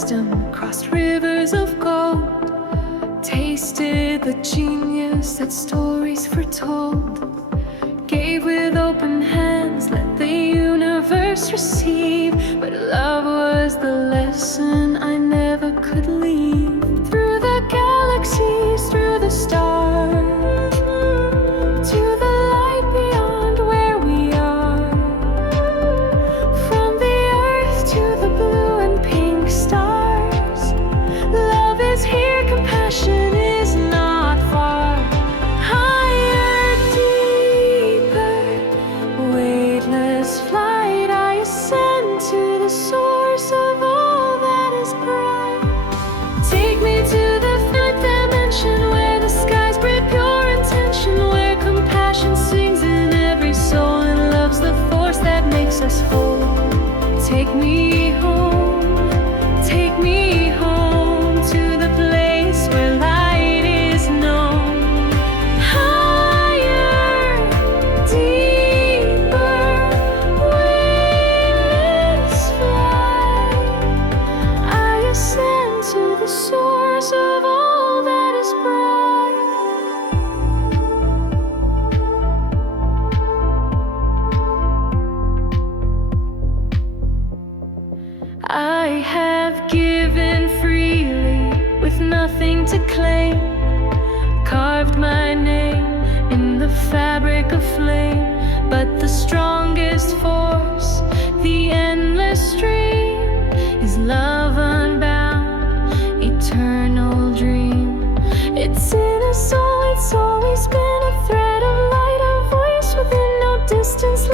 wisdom, crossed rivers of gold, tasted the genius that stories foretold, gave with open hands, let the universe receive. But love was the lesson I never could leave. Through the galaxies, through the stars, to the light beyond where we are. From the earth to the blue and pink stars, love is here, compassion is not far. Higher, deeper, weightless flight, I ascend to the source of all that is bright. Take me to the fifth dimension, where the skies breathe pure intention, where compassion sings in every soul and love's the force that makes us whole. Take me home to the place where light is known. Higher, deeper, weightless flight, I ascend to the source of all that is bright. I have given freely with nothing to claim, carved my name in the fabric of flame. But the strongest force, the endless stream, is love unbound, eternal dream. It's in us all, it's always been a thread of light, a voice within, no distance.